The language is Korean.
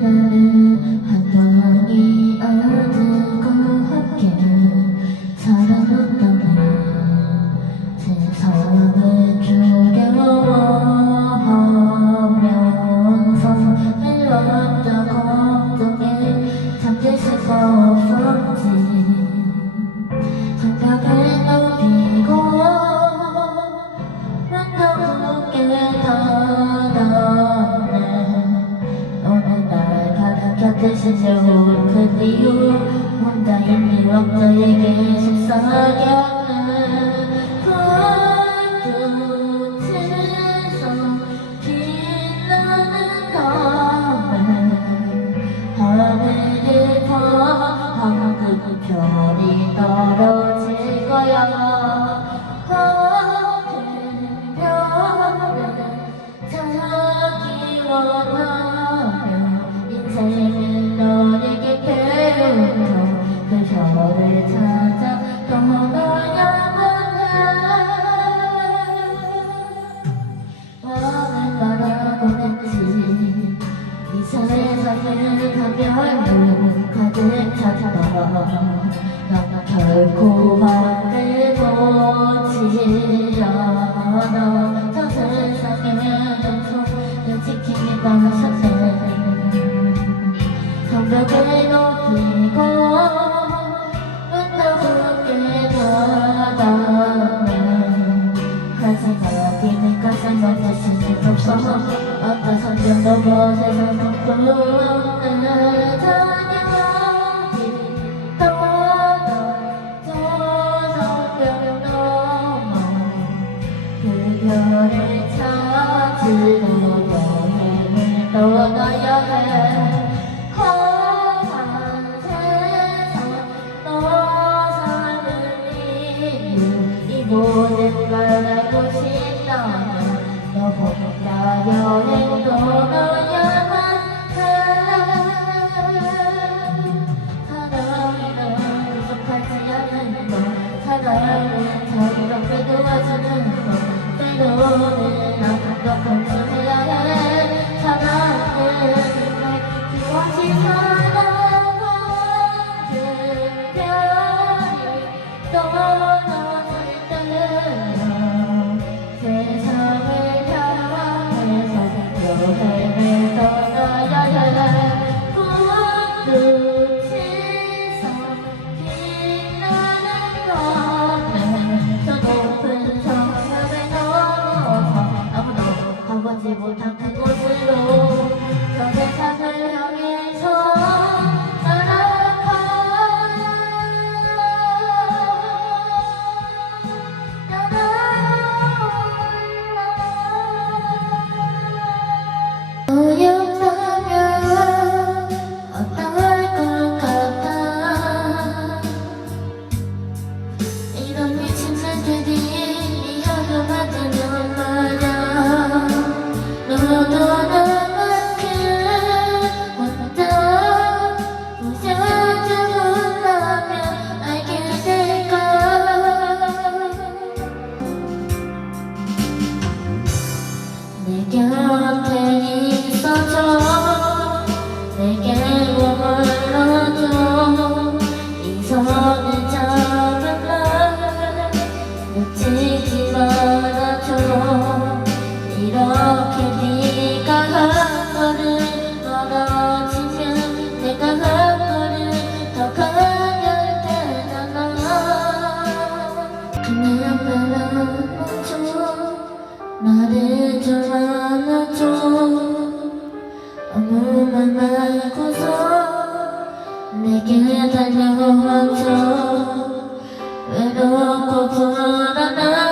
the 날 가장 곁에 스치고 그 이후 혼자 있는 왕자에게 속삭였네 불빛에서 빛나는 밤에 하늘을 봐 방금 별 이 세상을 가별로 가득 찼다 난 결코 화를 보지 않아. 저 세상에 지키기 바랐 수는 없어 어떤 선정 넘어 세상 속도없는 자 감수해야 해 사랑은 정말 기원시 별이 떠 날아 어떻게 내가 한 거를 멀어지면 내가 한 거를 더 가려울 때잖아 그냥 바라봐줘. 나를 좀 안아줘. 아무 말 말고서 내게 달려와줘. 외롭고 불안한